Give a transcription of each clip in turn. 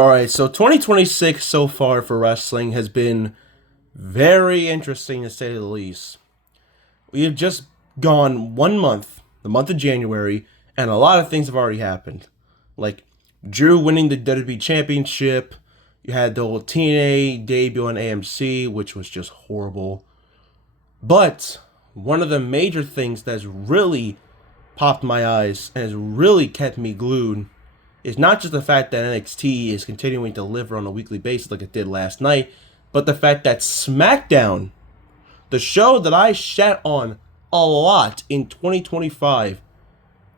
All right, so 2026 so far for wrestling has been very interesting to say the least. We have just gone 1 month, the month of January, and a lot of things have already happened. Like Drew winning the WWE Championship, you had the whole TNA debut on AMC, which was just horrible. But one of the major things that's really popped my eyes and has really kept me glued is not just the fact that NXT is continuing to deliver on a weekly basis like it did last night, but the fact that Smackdown, the show that I shat on a lot in 2025,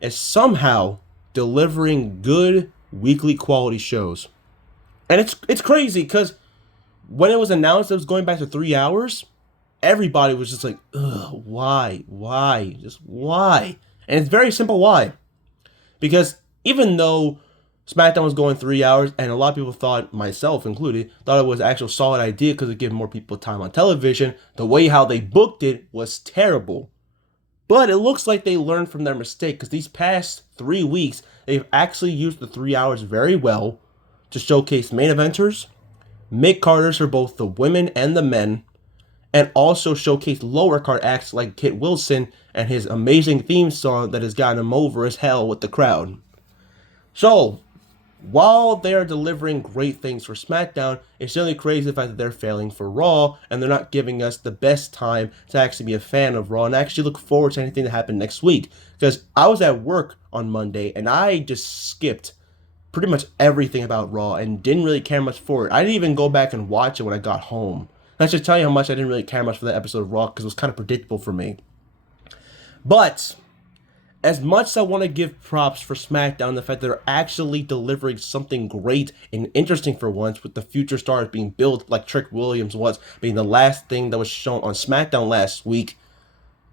is somehow delivering good weekly quality shows. And it's crazy because when it was announced it was going back to 3 hours, everybody was just like, ugh, why, just why? And it's very simple why. Because even though SmackDown was going 3 hours, and a lot of people thought, myself included, thought it was an actual solid idea because it gave more people time on television, the way how they booked it was terrible. But it looks like they learned from their mistake because these past 3 weeks, they've actually used the 3 hours very well to showcase main eventers, mid-carders for both the women and the men, and also showcase lower card acts like Kit Wilson and his amazing theme song that has gotten him over as hell with the crowd. So, while they are delivering great things for SmackDown, it's really crazy the fact that they're failing for Raw and they're not giving us the best time to actually be a fan of Raw and actually look forward to anything that happened next week. Because I was at work on Monday and I just skipped pretty much everything about Raw and didn't really care much for it. I didn't even go back and watch it when I got home. And I should tell you how much I didn't really care much for that episode of Raw because it was kind of predictable for me. But as much as I want to give props for SmackDown, the fact that they're actually delivering something great and interesting for once, with the future stars being built like Trick Williams was, being the last thing that was shown on SmackDown last week,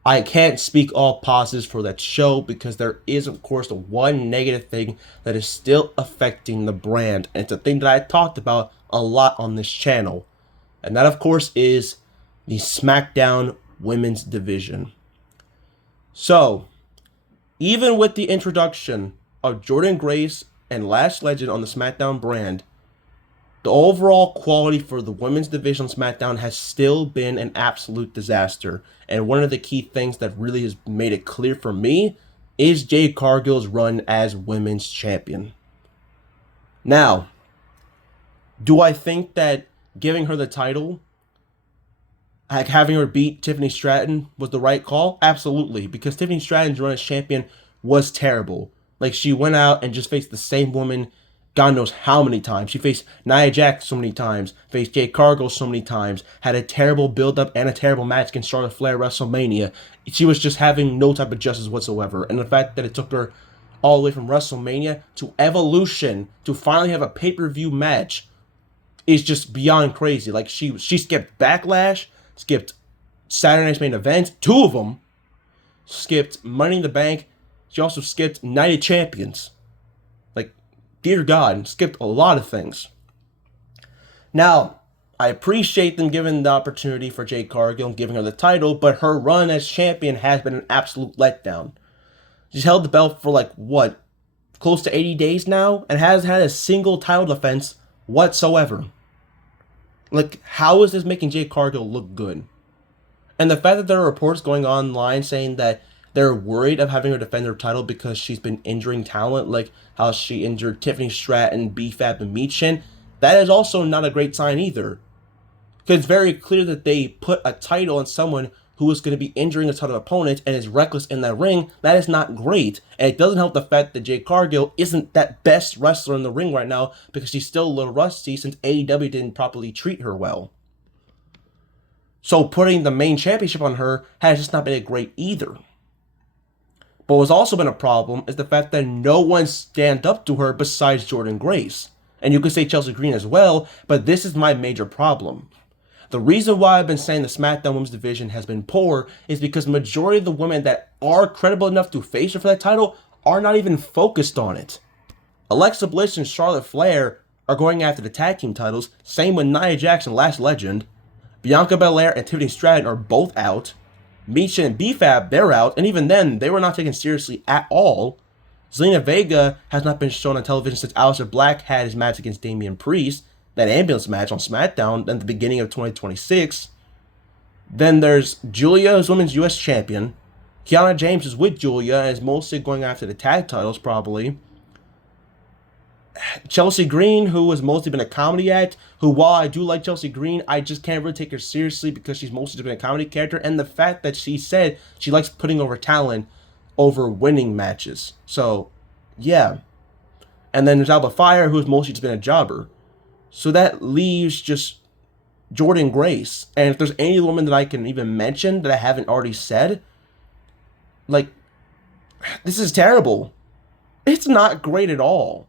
I can't speak all positives for that show because there is, of course, the one negative thing that is still affecting the brand. And it's a thing that I talked about a lot on this channel. And that, of course, is the SmackDown women's division. So, even with the introduction of Jordynne Grace and Lash Legend on the SmackDown brand, the overall quality for the women's division on SmackDown has still been an absolute disaster. And one of the key things that really has made it clear for me is Jade Cargill's run as women's champion. Now, do I think that giving her the title, like having her beat Tiffany Stratton, was the right call? Absolutely, because Tiffany Stratton's run as champion was terrible. Like, she went out and just faced the same woman God knows how many times. She faced Nia Jax so many times, faced Jade Cargill so many times, had a terrible build-up and a terrible match against Charlotte Flair at WrestleMania. She was just having no type of justice whatsoever. And the fact that it took her all the way from WrestleMania to Evolution to finally have a pay-per-view match is just beyond crazy. Like, she skipped Backlash, skipped Saturday Night's Main Event, 2 of them, skipped Money in the Bank. She also skipped Night of Champions. Like, dear God, skipped a lot of things. Now, I appreciate them giving the opportunity for Jade Cargill and giving her the title, but her run as champion has been an absolute letdown. She's held the belt for close to 80 days now, and hasn't had a single title defense whatsoever. Like, how is this making Jade Cargill look good? And the fact that there are reports going online saying that they're worried of having her defend her title because she's been injuring talent, like how she injured Tiffany Stratton, B-Fab, and Michin, that is also not a great sign either. Because it's very clear that they put a title on someone who is going to be injuring a ton of opponents and is reckless in that ring. That is not great. And it doesn't help the fact that Jade Cargill isn't that best wrestler in the ring right now because she's still a little rusty since AEW didn't properly treat her well. So putting the main championship on her has just not been great either. But what's also been a problem is the fact that no one stand up to her besides Jordynne Grace. And you could say Chelsea Green as well, but this is my major problem. The reason why I've been saying the SmackDown Women's Division has been poor is because the majority of the women that are credible enough to face her for that title are not even focused on it. Alexa Bliss and Charlotte Flair are going after the tag team titles, same with Nia Jax and Lash Legend. Bianca Belair and Tiffany Stratton are both out. Michin and B-Fab, they're out, and even then, they were not taken seriously at all. Zelina Vega has not been shown on television since Aleister Black had his match against Damian Priest, that ambulance match on SmackDown at the beginning of 2026. Then there's Julia, who's Women's US Champion. Kiana James is with Julia and is mostly going after the tag titles, probably. Chelsea Green, who has mostly been a comedy act, who, while I do like Chelsea Green, I just can't really take her seriously because she's mostly been a comedy character, and the fact that she said she likes putting over talent over winning matches. So, yeah. And then there's Alba Fire, who's mostly just been a jobber. So that leaves just Jordynne Grace. And if there's any woman that I can even mention that I haven't already said, like, this is terrible. It's not great at all.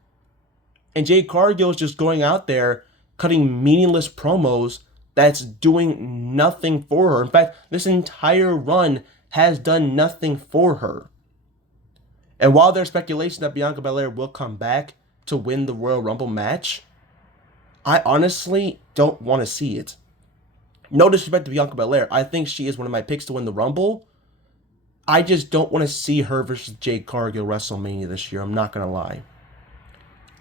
And Jade Cargill is just going out there cutting meaningless promos that's doing nothing for her. In fact, this entire run has done nothing for her. And while there's speculation that Bianca Belair will come back to win the Royal Rumble match, I honestly don't want to see it. No disrespect to Bianca Belair. I think she is one of my picks to win the Rumble. I just don't want to see her versus Jade Cargill WrestleMania this year. I'm not going to lie.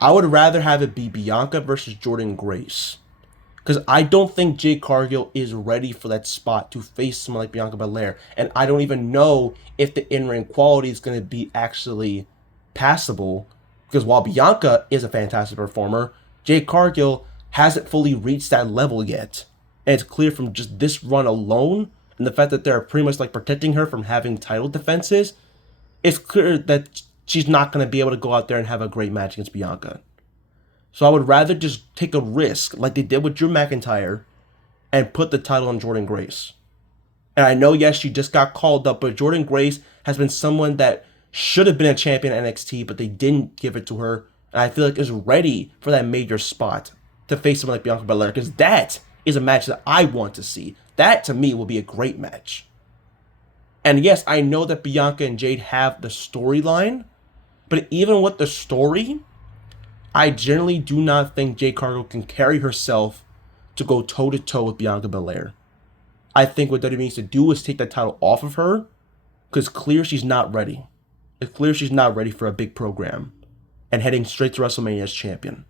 I would rather have it be Bianca versus Jordynne Grace. Because I don't think Jade Cargill is ready for that spot to face someone like Bianca Belair. And I don't even know if the in-ring quality is going to be actually passable. Because while Bianca is a fantastic performer, Jade Cargill hasn't fully reached that level yet. And it's clear from just this run alone, and the fact that they're pretty much like protecting her from having title defenses, it's clear that she's not going to be able to go out there and have a great match against Bianca. So I would rather just take a risk like they did with Drew McIntyre and put the title on Jordynne Grace. And I know, yes, she just got called up, but Jordynne Grace has been someone that should have been a champion at NXT, but they didn't give it to her. And I feel like is ready for that major spot to face someone like Bianca Belair, because that is a match that I want to see. That, to me, will be a great match. And yes, I know that Bianca and Jade have the storyline, but even with the story, I generally do not think Jade Cargill can carry herself to go toe-to-toe with Bianca Belair. I think what WWE needs to do is take that title off of her, because it's clear she's not ready. It's clear she's not ready for a big program and heading straight to WrestleMania as champion.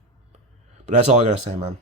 But that's all I gotta say, man.